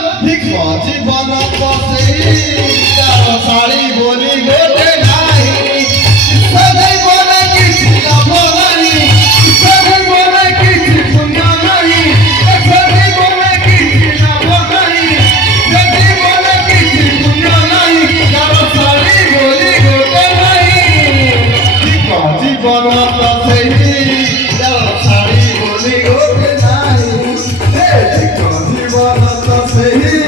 जीवन तो सही साड़ी बोली गोटे नहीं सदै बोले किसी लाभ नहीं सदै बोले किसी पुण्य नहीं सदै बोले किसी लाभ नहीं सदै बोले किसी पुण्य नहीं यार साड़ी बोली गोटे नहीं जीवन तो सही यार साड़ी बोली गोटे नहीं जीवन तो सही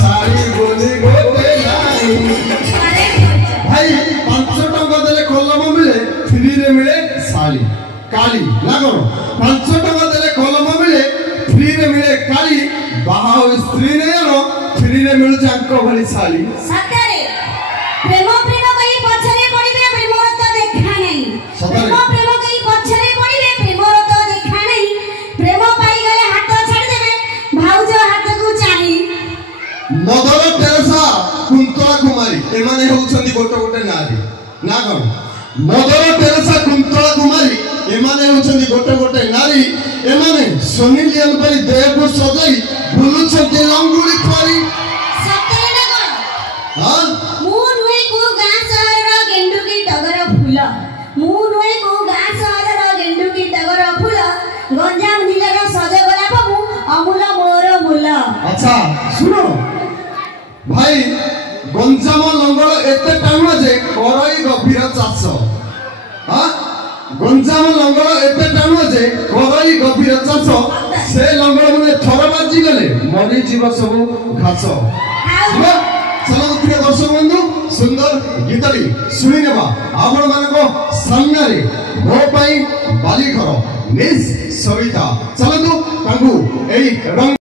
साड़ी बोली गोटे नहीं भाई 500 टंका देले कलम मिले फ्री रे मिले साड़ी काली लागो 500 टंका देले कलम मिले फ्री रे मिले काली बाहा स्त्री ने नो फ्री रे मिलु जांको भली साड़ी सतरे प्रेम प्रेम कई पछरे पड़िबे प्रेम तो देखा नहीं प्रेम प्रेम कई पछरे पड़िबे प्रेम तो देखा नहीं प्रेम पाई गले हाथ छाड़ देबे भाउजो हाथ को चाही मदर टेरेसा कुंतला कुमारी एमाने होउछंदी गोटे गोटे नारी ना कोन मदर टेरेसा कुंतला कुमारी एमाने होउछंदी गोटे गोटे नारी एमाने सोनी लियन परी देह को सजाई बुलुछंती रंगुली परी सतरे ना कोन हां मु नुई को गां सहर रो गेंडू की टगर फूल मु नुई को गां सहर रो गेंडू की टगर फूल गंजाम जिल्ला रो सजे गोलाप मु अमूल मोर मूल अच्छा सुनो भाई गंजाम लंगल एते टाणुआ जे करई गभीर चाष हां गंजाम लंगल एते टाणुआ जे करई गभीर चाष से लंगल माने थर बाजी गले मरी जीव सब घास चलो प्रिय दर्शक बंधु सुंदर गीतटी सुनी नेबा आपण मानको सामने रे गो पाई बाली घर मिस सविता चलतु तांगु एई